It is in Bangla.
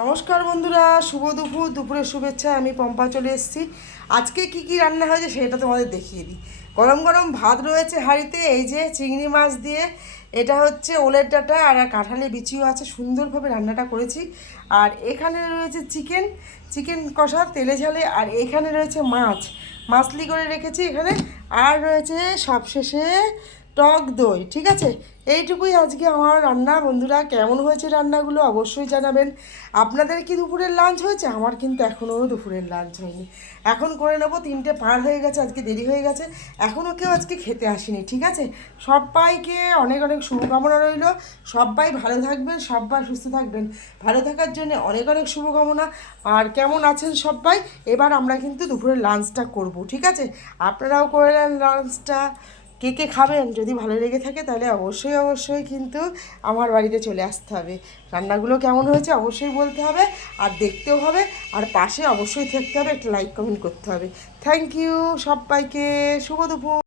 নমস্কার বন্ধুরা, শুভ দুপুর। দুপুরের শুভেচ্ছা। আমি পম্পা চলে এসেছি। আজকে কি কি রান্না হয়েছে সেটা তোমাদের দেখিয়ে দিই। গরম গরম ভাত রয়েছে হাঁড়িতে, এই যে চিংড়ি মাছ দিয়ে, এটা হচ্ছে ওলের ডাঁটা আর কাঁঠালের বিচিও আছে। সুন্দরভাবে রান্নাটা করেছি। আর এখানে রয়েছে চিকেন চিকেন কষা তেলে ঝালে। আর এখানে রয়েছে মাছ মাছলি করে রেখেছি এখানে। আর রয়েছে সবশেষে টক দই। ঠিক আছে, এইটুকুই আজকে আমার রান্না। বন্ধুরা, কেমন হয়েছে রান্নাগুলো অবশ্যই জানাবেন। আপনাদের কি দুপুরের লাঞ্চ হয়েছে? আমার কিন্তু এখনও দুপুরের লাঞ্চ হয়নি। এখন করে নেবো, 3টে পার হয়ে গেছে, আজকে দেরি হয়ে গেছে। এখনও কেউ আজকে খেতে আসেনি। ঠিক আছে, সবাইকে অনেক অনেক শুভকামনা রইল। সবাই ভালো থাকবেন, সবাই সুস্থ থাকবেন। ভালো থাকার জন্য অনেক অনেক শুভকামনা। আর কেমন আছেন সবাই? এবার আমরা কিন্তু দুপুরের লাঞ্চটা করব। ঠিক আছে, আপনারাও করে নেন লাঞ্চটা। কে কে খাবেন? যদি ভালো লেগে থাকে তাহলে অবশ্যই অবশ্যই কিন্তু আমার বাড়িতে চলে আসতে হবে। রান্নাগুলো কেমন হয়েছে অবশ্যই বলতে হবে, আর দেখতেও হবে, আর পাশে অবশ্যই থাকতে হবে, একটা লাইক কমেন্ট করতে হবে। থ্যাংক ইউ সবাইকে। শুভ দুপুর।